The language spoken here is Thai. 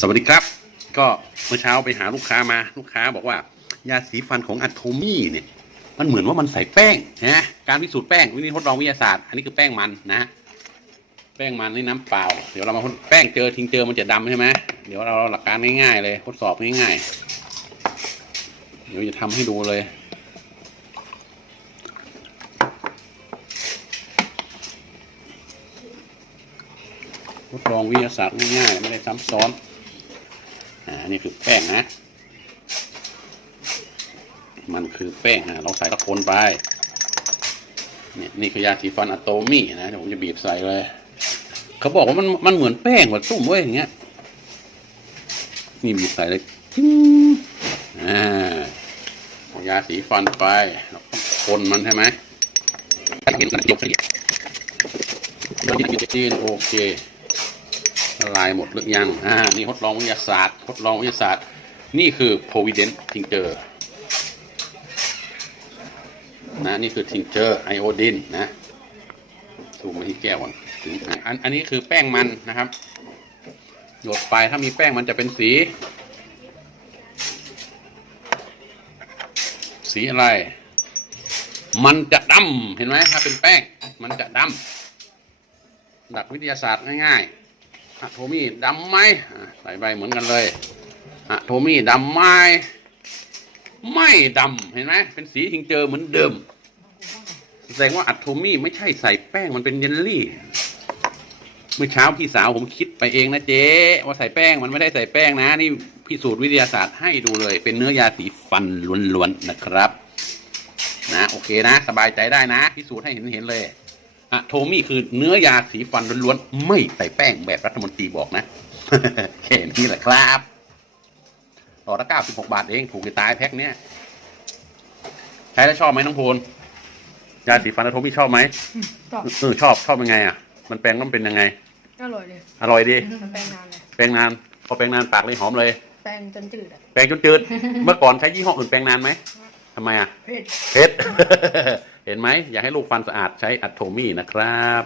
สวัสดีครับ ก็เมื่อเช้าไปหาลูกค้ามาลูกค้าบอกว่ายาสีฟันของอะโทมี่เนี่ย มันเหมือนว่ามันใส่แป้งนะการพิสูจน์แป้งวิธีทดลองวิทยาศาสตร์อันนี้คือแป้งมันนะแป้งมันนี่น้ำเปล่า เดี๋ยวเรามาทดแป้งเจอทิ้งเจอมันจะดำใช่ไหมเดี๋ยวเราหลักการง่ายๆเลย ทดสอบง่ายๆเดี๋ยวจะทำให้ดูเลย ทดลองวิทยาศาสตร์ง่ายๆไม่ได้ซ้ำซ้อนอ่าอันนี้คือแป้งนะ มันคือแป้งนะเราใส่ตะคนไปเนี่ยนี่คือยาสีฟันอะโตมี่นะเดี๋ยวผมจะบีบใส่เลย เขาบอกว่ามันมันเหมือนแป้งว่าตุ้มเว้ยอย่างเงี้ยนี่บีบใส่เลยจิ้งอ่าเอายาสีฟันไปเราต้องคนมันใช่ไหมเห็นกันยกเฉลี่ยจีนโอเค ละลายหมดหรือยัง อ่า นี่ทดลองวิทยาศาสตร์ ทดลองวิทยาศาสตร์ นี่คือ provident tincture นะ นี่คือ tincture iodine นะซูมมาที่แก้วก่อนถึงอัน อันนี้คือแป้งมันนะครับ หยดไป ถ้ามีแป้งมันจะเป็นสี สีอะไร มันจะดำ เห็นไหมถ้าเป็นแป้ง มันจะดำหลักวิทยาศาสตร์ง่ายๆ อะโทมี่ดำไหมใส่ใบเหมือนกันเลยอะโทมี่ดำไหมไม่ดำเห็นไหมเป็นสีทิงเจอเหมือนเดิม แสดงว่าอะโทมี่ไม่ใช่ใส่แป้งมันเป็นเยลลี่เมื่อเช้าพี่สาวผมคิดไปเองนะเจ๊ว่าใส่แป้งมันไม่ได้ใส่แป้งนะ นี่พิสูจน์วิทยาศาสตร์ให้ดูเลย เป็นเนื้อยาสีฟันล้วนๆนะครับ นะโอเคนะ สบายใจได้นะพิสูจน์ให้เห็นเห็นๆเลย อะโทมี่คือเนื้อยาสีฟันล้วนๆ ไม่ใส่แป้งแบบรัฐมนตรีบอกนะแค่นี้แหละครับต่อละเก้าสิบหกบาทเองถูกจะตายแพ็คเนี้ยใช้แล้วชอบไหมน้องพูนยาสีฟันอะโทมี่ชอบไหมกรอบเออชอบชอบยังไงอะ มันแปรงแล้วมันเป็นยังไง อร่อยเลยอร่อยดีมันแป้งนานเลยแปรงนาน พอแปรงนานปากเลยหอมเลย แป้งจนจืดอะแปรงจนจืดเมื่อก่อนใช้ยี่ห้ออื่นแปรงนานไหมทำไมอะ เผ็ด เพชร เห็นไหมอยากให้ลูกฟันสะอาดใช้อัตโทมี่นะครับ